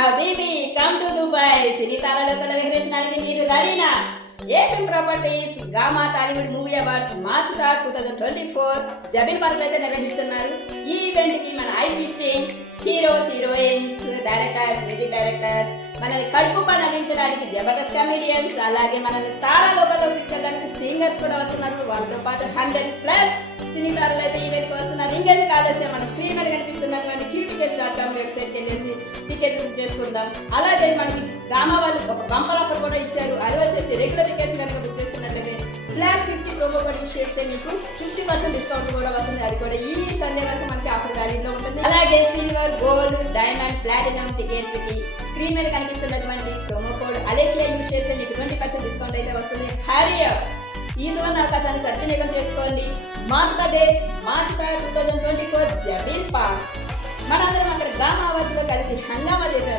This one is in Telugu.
హబీబీ కమ్ టు దుబాయ్ సినీ తారలతో విహరించడానికి మీరు రెడీనా? AP properties gamma Tollywood movie awards March 2024 Zabeel park అయితే నిర్వహిస్తున్నారు. ఈ ఈవెంట్ కి మన IPS team, heroes, heroines, directors, music directors, మనల్ని కడుపు పండించడానికి జబర్దస్త్ కమెడియన్స్, అలాగే మనల్ని తారాలోకంలో తీసుకెళ్ళడానికి సింగర్స్ కూడా వస్తున్నారు. వాళ్ళతో పాటు 100+ సినీ తారలు అయితే ఈవెంట్కి వస్తున్నారు. ఇంకెందుకు ఆలస్యం, మన స్క్రీన్ మీద కనిపిస్తున్నటువంటి qtickets.com వెబ్సైట్కి వెళ్ళేసి టికెట్ బుక్ చేసుకుందాం. అలాగే మనకి గామా వాళ్ళు ఒక బంపర్ ఆఫర్ కూడా ఇచ్చారు. అది వచ్చేసి రెగ్యులర్ టికెట్స్ కనుక బుక్ చేసుకున్నట్లయితే ఫ్లాట్ 50 ప్రోమో కోడ్ యూస్ చేస్తే మీకు 50% డిస్కౌంట్ కూడా వస్తుంది. అది కూడా ఈ సండే వరకు మనకి ఆఫర్ వ్యాలీలో ఉంటుంది. అలాగే silver, gold, diamond, platinum tickets కి స్క్రీన్ మీద కనిపిస్తున్నటువంటి ప్రోమో కోడ్ అలేకియా యూస్ చేస్తే మీకు 20% డిస్కౌంట్ అయితే వస్తుంది. హరి అప్, ఈ సువర్ణ అవకాశాన్ని సద్వినియోగం చేసుకోండి. March 2024 Zabeel park. మనందరం అక్కడ గామా అవార్డ్స్లో కలిసి హంగామా చేశారు.